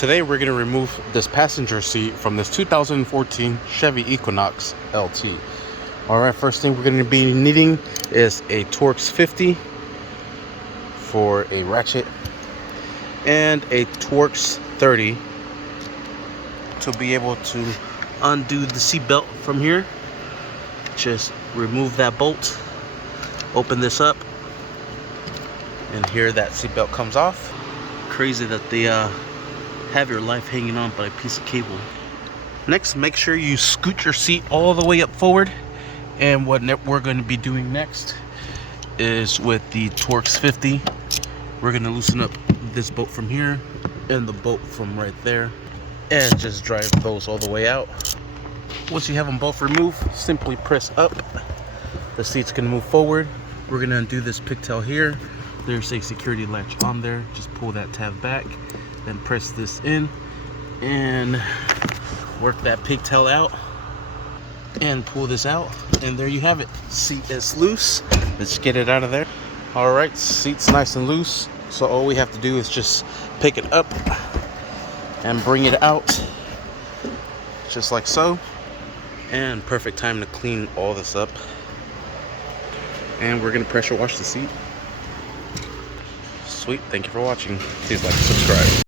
Today we're going to remove this passenger seat from this 2014 Chevy Equinox LT. Alright, first thing we're going to be needing is a Torx 50 for a ratchet and a Torx 30 to be able to undo the seat belt from here. Just remove that bolt, open this up, and here that seat belt comes off. Crazy that they have your life hanging on by a piece of cable. Next, make sure you scoot your seat all the way up forward. And what we're going to be doing next is with the Torx 50, we're going to loosen up this bolt from here and the bolt from right there and just drive those all the way out. Once you have them both removed, simply press up. The seat's going to move forward. We're going to undo this pigtail here. There's a security latch on there. Just pull that tab back, then press this in and work that pigtail out and pull this out, and there you have it. Seat is loose. Let's get it out of there. All right, seat's nice and loose, so all we have to do is just pick it up and bring it out just like so. And perfect time to clean all this up. And we're gonna pressure wash the seat. Sweet, thank you for watching. Please like and subscribe.